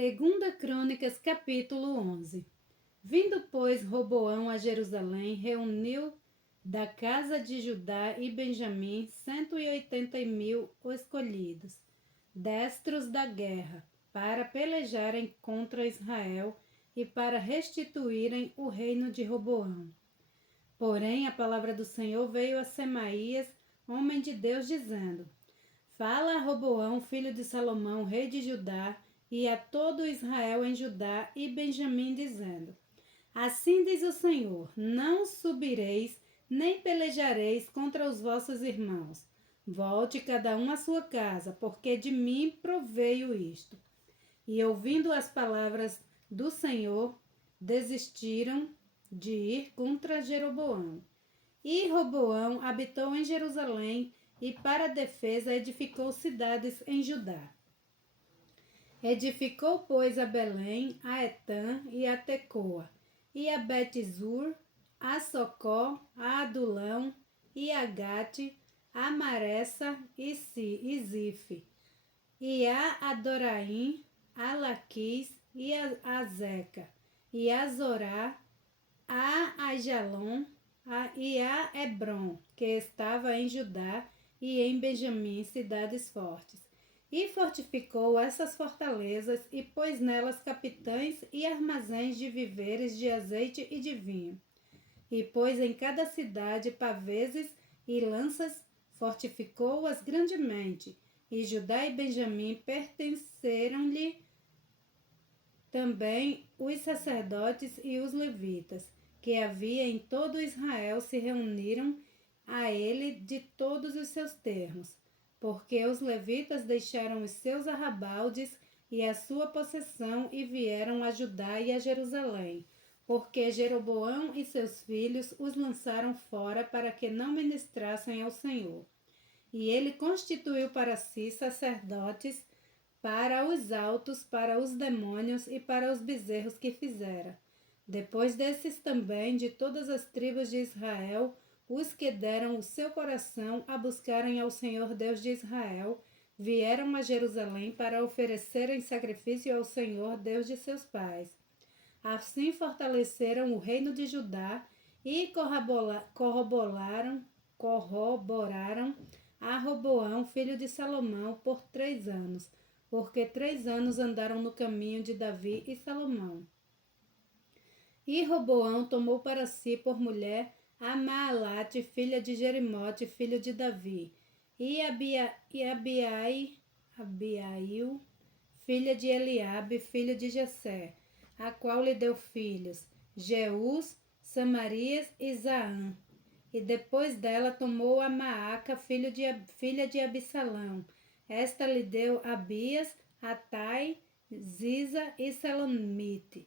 Segunda Crônicas, capítulo 11. Vindo, pois, Roboão a Jerusalém, reuniu da casa de Judá e Benjamim 180.000 escolhidos, destros da guerra, para pelejarem contra Israel e para restituírem o reino de Roboão. Porém, a palavra do Senhor veio a Semaías, homem de Deus, dizendo: Fala a Roboão, filho de Salomão, rei de Judá, e a todo Israel em Judá e Benjamim, dizendo: Assim diz o Senhor: Não subireis, nem pelejareis contra os vossos irmãos. Volte cada um à sua casa, porque de mim proveio isto. E ouvindo as palavras do Senhor, desistiram de ir contra Jeroboão. E Roboão habitou em Jerusalém e para a defesa edificou cidades em Judá. Edificou, pois, a Belém, a Etã e a Tecoa, e a Bet-zur, a Socó, a Adulão, e a Gate, a Maressa e Zife, e a Adoraim, a Laquis e a Zeca, e a Zorá, a Ajalon e a Hebron, que estava em Judá e em Benjamim, cidades fortes. E fortificou essas fortalezas e pôs nelas capitães e armazéns de víveres, de azeite e de vinho. E pôs em cada cidade paveses e lanças, fortificou-as grandemente. E Judá e Benjamim pertenceram-lhe também os sacerdotes e os levitas, que havia em todo Israel, se reuniram a ele de todos os seus termos, porque os levitas deixaram os seus arrabaldes e a sua possessão e vieram a Judá e a Jerusalém, porque Jeroboão e seus filhos os lançaram fora para que não ministrassem ao Senhor. E ele constituiu para si sacerdotes para os altos, para os demônios e para os bezerros que fizera. Depois desses também, de todas as tribos de Israel, os que deram o seu coração a buscarem ao Senhor Deus de Israel, vieram a Jerusalém para oferecerem sacrifício ao Senhor Deus de seus pais. Assim fortaleceram o reino de Judá e corroboraram a Roboão, filho de Salomão, por 3 anos, porque 3 anos andaram no caminho de Davi e Salomão. E Roboão tomou para si por mulher a Maalate, filha de Jerimote, filho de Davi, e Abiail, filha de Eliabe, filho de Jessé, a qual lhe deu filhos, Jeús, Samarias e Zaã. E depois dela tomou a Maaca, filha de Absalão. Esta lhe deu Abias, Atai, Ziza e Selomite.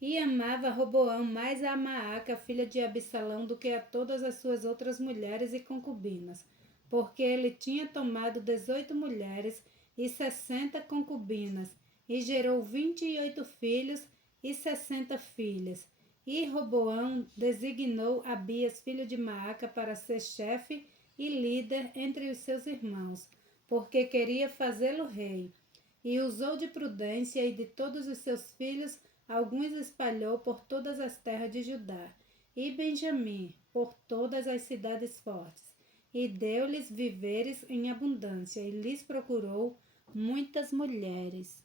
E amava Roboão mais a Maaca, filha de Absalão, do que a todas as suas outras mulheres e concubinas, porque ele tinha tomado 18 mulheres e 60 concubinas, e gerou 28 filhos e 60 filhas. E Roboão designou Abias, filho de Maaca, para ser chefe e líder entre os seus irmãos, porque queria fazê-lo rei. E usou de prudência, e de todos os seus filhos alguns espalhou por todas as terras de Judá e Benjamim, por todas as cidades fortes, e deu-lhes víveres em abundância, e lhes procurou muitas mulheres.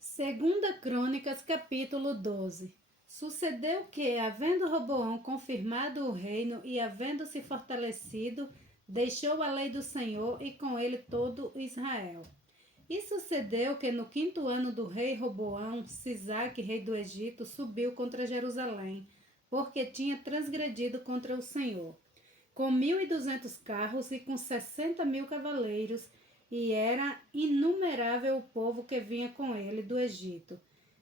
Segunda Crônicas, capítulo 12. Sucedeu que, havendo Roboão confirmado o reino e havendo se fortalecido, deixou a lei do Senhor e com ele todo Israel. E sucedeu que no 5º ano do rei Roboão, Sisaque, rei do Egito, subiu contra Jerusalém, porque tinha transgredido contra o Senhor, com 1.200 carros e com 60.000 cavaleiros, e era inumerável o povo que vinha com ele do Egito,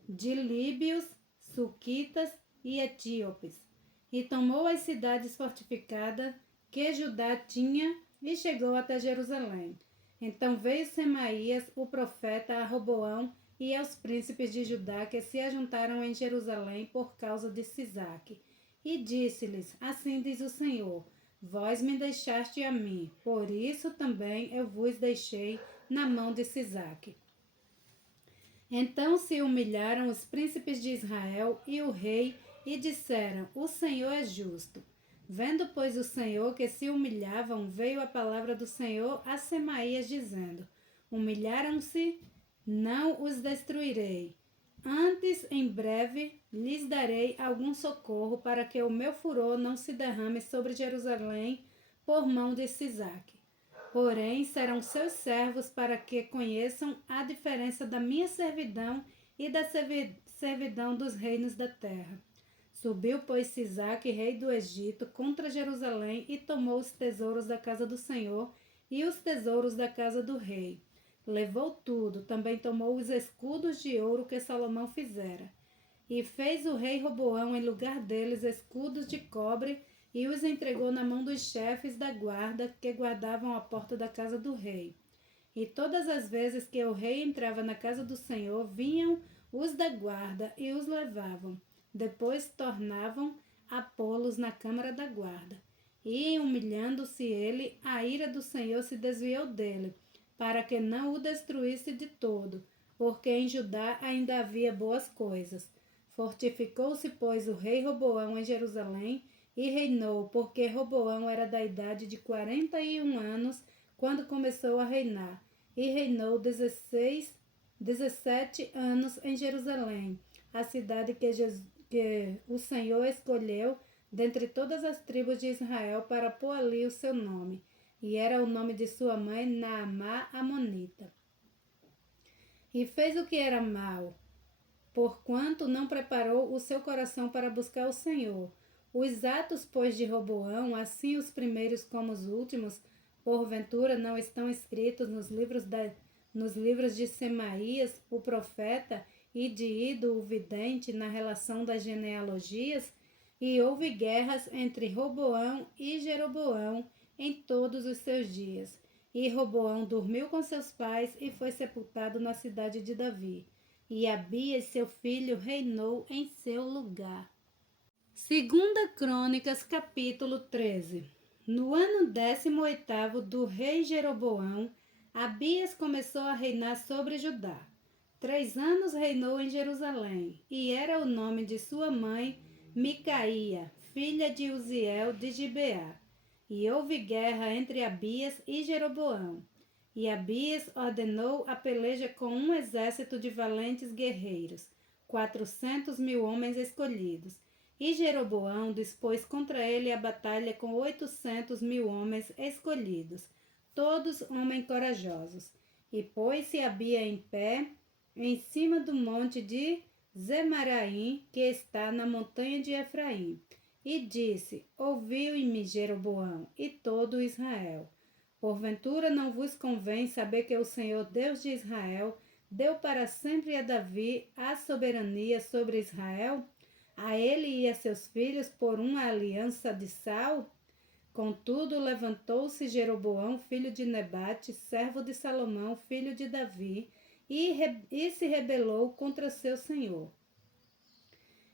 de líbios, suquitas e etíopes. E tomou as cidades fortificadas que Judá tinha e chegou até Jerusalém. Então veio Semaías, o profeta, a Roboão e aos príncipes de Judá que se ajuntaram em Jerusalém por causa de Sisaque. E disse-lhes: Assim diz o Senhor: Vós me deixaste a mim, por isso também eu vos deixei na mão de Sisaque. Então se humilharam os príncipes de Israel e o rei, e disseram: O Senhor é justo. Vendo, pois, o Senhor que se humilhavam, veio a palavra do Senhor a Semaías, dizendo: Humilharam-se, não os destruirei. Antes, em breve, lhes darei algum socorro, para que o meu furor não se derrame sobre Jerusalém por mão de Sisaque. Porém, serão seus servos, para que conheçam a diferença da minha servidão e da servidão dos reinos da terra. Subiu, pois, Sisaque, rei do Egito, contra Jerusalém e tomou os tesouros da casa do Senhor e os tesouros da casa do rei. Levou tudo, também tomou os escudos de ouro que Salomão fizera. E fez o rei Roboão, em lugar deles, escudos de cobre, e os entregou na mão dos chefes da guarda que guardavam a porta da casa do rei. E todas as vezes que o rei entrava na casa do Senhor, vinham os da guarda e os levavam. Depois tornavam a pô-los na câmara da guarda. E, humilhando-se ele, a ira do Senhor se desviou dele, para que não o destruísse de todo, porque em Judá ainda havia boas coisas. Fortificou-se, pois, o rei Roboão em Jerusalém e reinou, porque Roboão era da idade de 41 anos quando começou a reinar, e reinou 17 anos em Jerusalém, a cidade que o Senhor escolheu dentre todas as tribos de Israel para pôr ali o seu nome, e era o nome de sua mãe Naamá Amonita. E fez o que era mal, porquanto não preparou o seu coração para buscar o Senhor. Os atos, pois, de Roboão, assim os primeiros como os últimos, porventura não estão escritos nos livros de Semaías, o profeta, e de Ido, o vidente, na relação das genealogias? E houve guerras entre Roboão e Jeroboão em todos os seus dias. E Roboão dormiu com seus pais e foi sepultado na cidade de Davi. E Abias, seu filho, reinou em seu lugar. Segunda Crônicas, capítulo 13. No ano 18º do rei Jeroboão, Abias começou a reinar sobre Judá. 3 anos reinou em Jerusalém, e era o nome de sua mãe Micaía, filha de Uziel de Gibeá. E houve guerra entre Abias e Jeroboão. E Abias ordenou a peleja com um exército de valentes guerreiros, 400.000 homens escolhidos. E Jeroboão dispôs contra ele a batalha com 800.000 homens escolhidos, todos homens corajosos. E pôs-se Abia em pé, em cima do monte de Zemaraim, que está na montanha de Efraim. E disse: Ouviu-me Jeroboão e todo Israel. Porventura não vos convém saber que o Senhor Deus de Israel deu para sempre a Davi a soberania sobre Israel, a ele e a seus filhos por uma aliança de sal? Contudo, levantou-se Jeroboão, filho de Nebate, servo de Salomão, filho de Davi, e se rebelou contra seu senhor.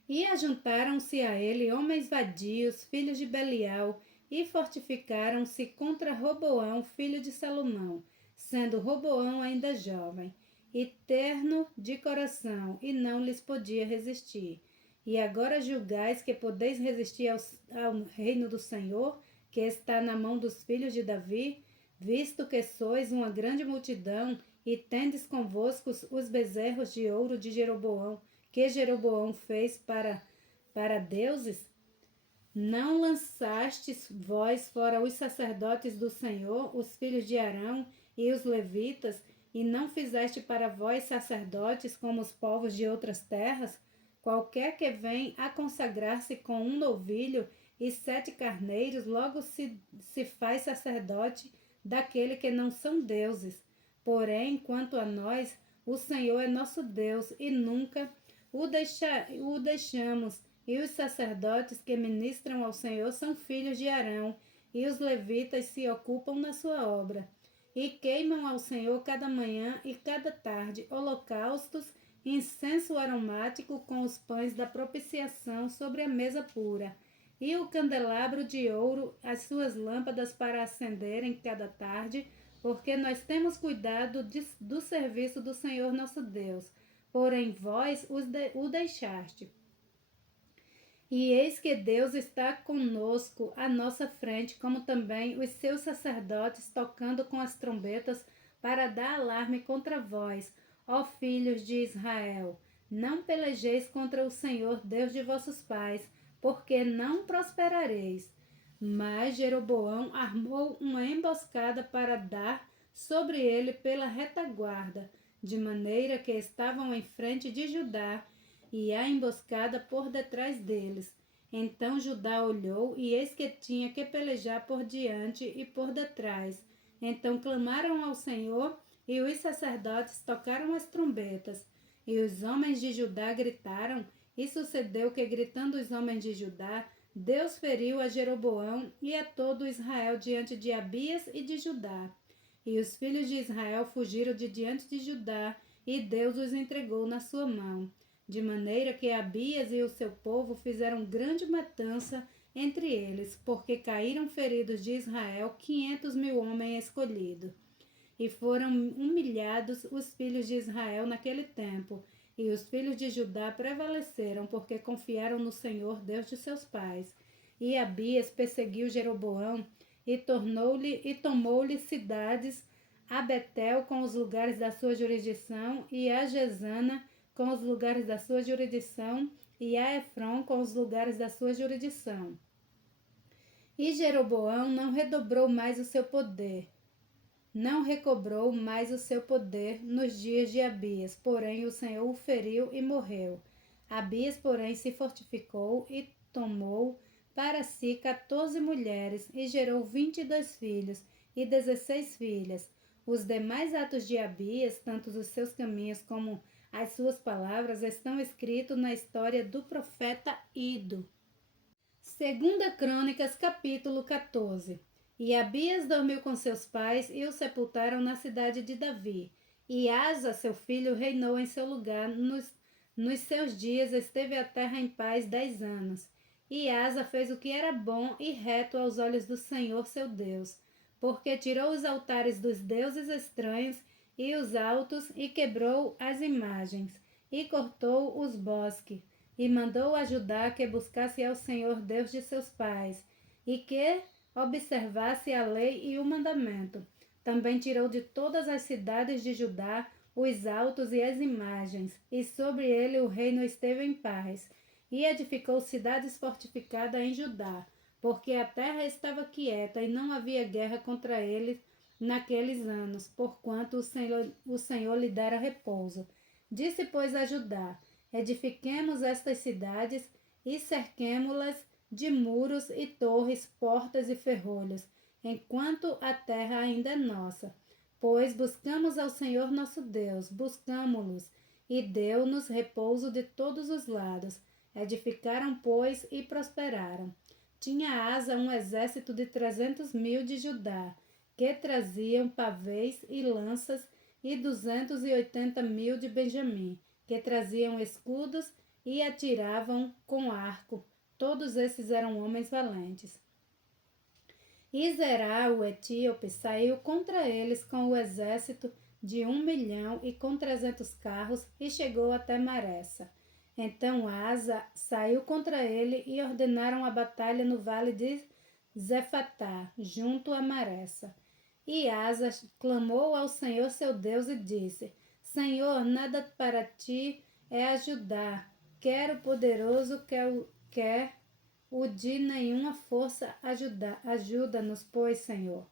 E ajuntaram-se a ele homens vadios, filhos de Belial, e fortificaram-se contra Roboão, filho de Salomão, sendo Roboão ainda jovem, e terno de coração, e não lhes podia resistir. E agora julgais que podeis resistir ao reino do Senhor, que está na mão dos filhos de Davi, visto que sois uma grande multidão, e tendes convosco os bezerros de ouro de Jeroboão, que Jeroboão fez para deuses? Não lançastes vós fora os sacerdotes do Senhor, os filhos de Arão e os levitas, e não fizeste para vós sacerdotes como os povos de outras terras? Qualquer que vem a consagrar-se com um novilho e 7 carneiros, logo se faz sacerdote daquele que não são deuses. Porém, quanto a nós, o Senhor é nosso Deus, e nunca o deixamos. E os sacerdotes que ministram ao Senhor são filhos de Arão, e os levitas se ocupam na sua obra. E queimam ao Senhor cada manhã e cada tarde holocaustos, incenso aromático com os pães da propiciação sobre a mesa pura, e o candelabro de ouro, as suas lâmpadas para acenderem cada tarde, porque nós temos cuidado do serviço do Senhor nosso Deus. porém vós o deixaste. E eis que Deus está conosco à nossa frente, como também os seus sacerdotes tocando com as trombetas para dar alarme contra vós, ó filhos de Israel. Não pelejeis contra o Senhor, Deus de vossos pais, porque não prosperareis. Mas Jeroboão armou uma emboscada para dar sobre ele pela retaguarda, de maneira que estavam em frente de Judá, e a emboscada por detrás deles. Então Judá olhou, e eis que tinha que pelejar por diante e por detrás. Então clamaram ao Senhor, e os sacerdotes tocaram as trombetas. E os homens de Judá gritaram, e sucedeu que, gritando os homens de Judá, Deus feriu a Jeroboão e a todo Israel diante de Abias e de Judá. E os filhos de Israel fugiram de diante de Judá, e Deus os entregou na sua mão. De maneira que Abias e o seu povo fizeram grande matança entre eles, porque caíram feridos de Israel 500.000 homens escolhidos. E foram humilhados os filhos de Israel naquele tempo, e os filhos de Judá prevaleceram, porque confiaram no Senhor, Deus de seus pais. E Abias perseguiu Jeroboão, e tomou-lhe cidades, a Betel com os lugares da sua jurisdição, e a Jezana com os lugares da sua jurisdição, e a Efron com os lugares da sua jurisdição. E Jeroboão não redobrou mais o seu poder, não recobrou mais o seu poder nos dias de Abias, porém o Senhor o feriu e morreu. Abias, porém, se fortificou e tomou para si 14 mulheres, e gerou 22 filhos e 16 filhas. Os demais atos de Abias, tanto os seus caminhos como as suas palavras, estão escritos na história do profeta Ido. Segunda Crônicas, capítulo 14. E Abias dormiu com seus pais e o sepultaram na cidade de Davi. E Asa, seu filho, reinou em seu lugar. Nos seus dias esteve a terra em paz 10 anos. E Asa fez o que era bom e reto aos olhos do Senhor seu Deus, porque tirou os altares dos deuses estranhos e os altos, e quebrou as imagens, e cortou os bosques, e mandou a Judá que buscasse ao Senhor Deus de seus pais, e que observasse a lei e o mandamento. Também tirou de todas as cidades de Judá os altos e as imagens, e sobre ele o reino esteve em paz, e edificou cidades fortificadas em Judá, porque a terra estava quieta e não havia guerra contra ele naqueles anos, porquanto o Senhor lhe dera repouso. Disse, pois, a Judá: edifiquemos estas cidades e cerquemo-las de muros e torres, portas e ferrolhos, enquanto a terra ainda é nossa. Pois buscamos ao Senhor nosso Deus, buscamo-los, e deu-nos repouso de todos os lados. Edificaram, pois, e prosperaram. Tinha Asa um exército de 300.000 de Judá, que traziam pavês e lanças, e 280.000 de Benjamim, que traziam escudos e atiravam com arco. Todos esses eram homens valentes. E Zerá, o etíope, saiu contra eles com o exército de 1 milhão e com 300 carros, e chegou até Maressa. Então Asa saiu contra ele, e ordenaram a batalha no vale de Zefatá, junto a Maressa. E Asa clamou ao Senhor seu Deus e disse: Senhor, nada para ti é ajudar, quer o poderoso, quer o de nenhuma força ajudar. Ajuda-nos, pois, Senhor,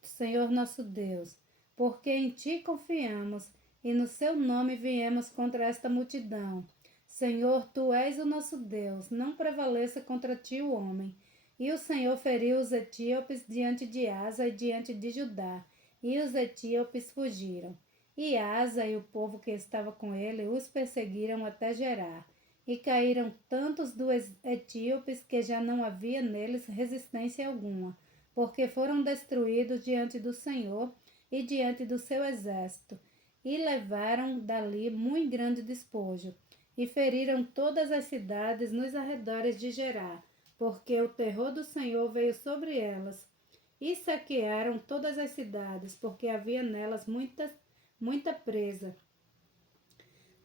Senhor nosso Deus, porque em ti confiamos, e no seu nome viemos contra esta multidão. Senhor, tu és o nosso Deus, não prevaleça contra ti o homem. E o Senhor feriu os etíopes diante de Asa e diante de Judá, e os etíopes fugiram. E Asa e o povo que estava com ele os perseguiram até Gerar. E caíram tantos dos etíopes que já não havia neles resistência alguma, porque foram destruídos diante do Senhor e diante do seu exército, e levaram dali muito grande despojo, e feriram todas as cidades nos arredores de Gerar, porque o terror do Senhor veio sobre elas, e saquearam todas as cidades, porque havia nelas muita presa.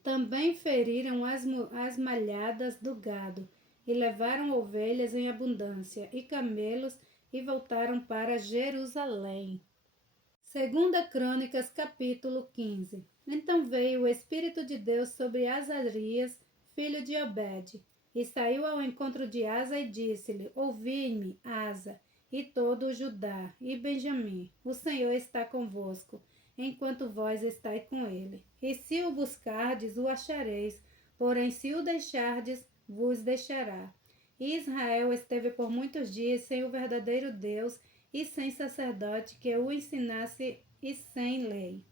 Também feriram as malhadas do gado, e levaram ovelhas em abundância, e camelos, e voltaram para Jerusalém. Segunda Crônicas, capítulo 15. Então veio o Espírito de Deus sobre Azarias, filho de Obed, e saiu ao encontro de Asa e disse-lhe: Ouvi-me, Asa, e todo o Judá e Benjamim, o Senhor está convosco, enquanto vós estáis com ele. E se o buscardes, o achareis, porém se o deixardes, vos deixará. E Israel esteve por muitos dias sem o verdadeiro Deus e sem sacerdote que o ensinasse e sem lei.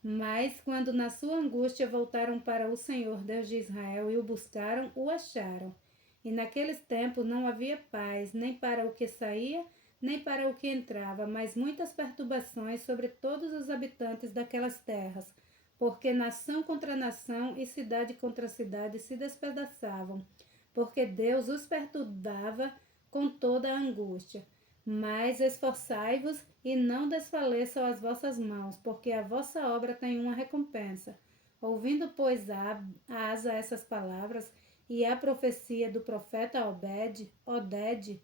Mas, quando na sua angústia voltaram para o Senhor Deus de Israel e o buscaram, o acharam. E naqueles tempos não havia paz, nem para o que saía, nem para o que entrava, mas muitas perturbações sobre todos os habitantes daquelas terras, porque nação contra nação e cidade contra cidade se despedaçavam, porque Deus os perturbava com toda a angústia. Mas esforçai-vos e não desfaleçam as vossas mãos, porque a vossa obra tem uma recompensa. Ouvindo, pois, Asa essas palavras e a profecia do profeta Oded,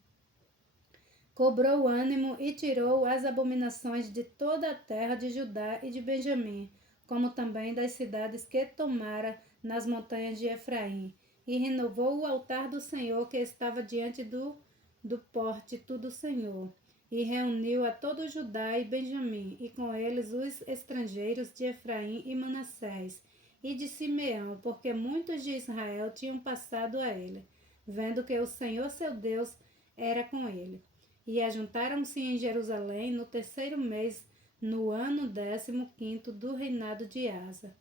cobrou ânimo e tirou as abominações de toda a terra de Judá e de Benjamim, como também das cidades que tomara nas montanhas de Efraim, e renovou o altar do Senhor que estava diante do pórtico do Senhor, e reuniu a todo Judá e Benjamim, e com eles os estrangeiros de Efraim e Manassés, e de Simeão, porque muitos de Israel tinham passado a ele, vendo que o Senhor seu Deus era com ele. E ajuntaram-se em Jerusalém no terceiro mês, no ano 15º do reinado de Asa.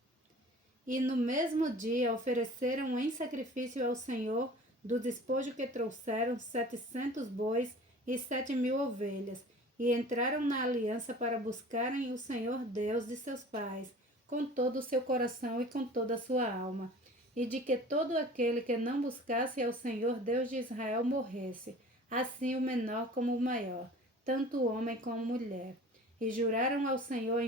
E no mesmo dia ofereceram em sacrifício ao Senhor do despojo que trouxeram 700 bois e 7.000 ovelhas, e entraram na aliança para buscarem o Senhor Deus de seus pais, com todo o seu coração e com toda a sua alma, e de que todo aquele que não buscasse ao Senhor Deus de Israel morresse, assim o menor como o maior, tanto o homem como a mulher. E juraram ao Senhor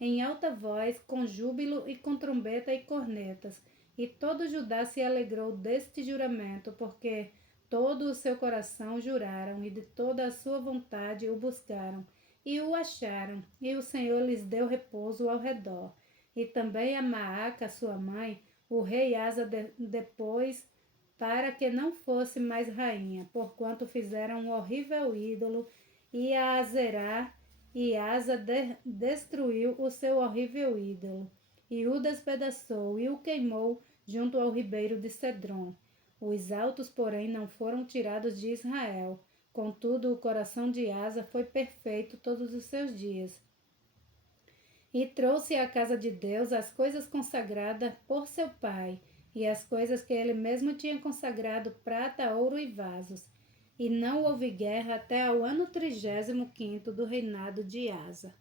em alta voz, com júbilo e com trombeta e cornetas. E todo Judá se alegrou deste juramento, porque todo o seu coração juraram, e de toda a sua vontade o buscaram, e o acharam, e o Senhor lhes deu repouso ao redor. E também a Maaca, sua mãe, o rei Asa depois, para que não fosse mais rainha, porquanto fizeram um horrível ídolo, e a Azerá, e Asa destruiu o seu horrível ídolo, e o despedaçou, e o queimou junto ao ribeiro de Cedron. Os altos, porém, não foram tirados de Israel. Contudo, o coração de Asa foi perfeito todos os seus dias. E trouxe à casa de Deus as coisas consagradas por seu pai, e as coisas que ele mesmo tinha consagrado, prata, ouro e vasos. E não houve guerra até ao ano 35º do reinado de Asa.